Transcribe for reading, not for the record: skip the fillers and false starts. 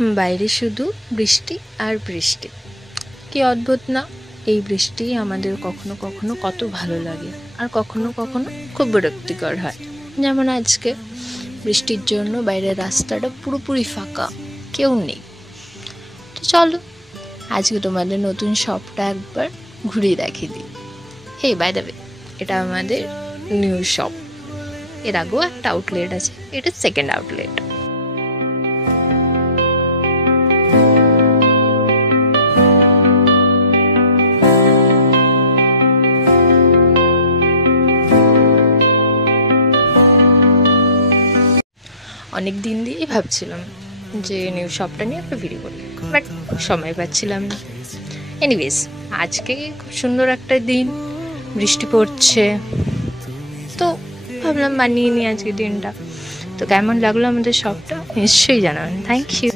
বাইরে শুধু বৃষ্টি আর বৃষ্টি। কি অদ্ভুত না? এই বৃষ্টি আমাদের কখনো কখনো কত ভালো লাগে, আর কখনো কখনো খুব বিরক্তিকর হয়। যেমন আজকে বৃষ্টির জন্য বাইরের রাস্তাটা পুরোপুরি ফাঁকা, কেউ নেই। তো চলো আজকে তোমাদের নতুন শপটা একবার ঘুরিয়ে দেখিয়ে দিই। হে বাই দ্য ওয়ে, এটা আমাদের নিউ শপ। এর আগেও একটা আউটলেট আছে, এটা সেকেন্ড আউটলেট। অনেক দিন দিয়েই ভাবছিলাম যে নিউ শপটা নিয়ে একটা ভিডিও করি, বাট সময় পাচ্ছিলাম না। এনিওয়েজ, আজকে খুব সুন্দর একটা দিন, বৃষ্টি পড়ছে, তো ভাবলাম বানিয়ে নিই আজকে দিনটা। তো কেমন লাগলো আমাদের শপটা নিশ্চয়ই জানাবেন। Thank you.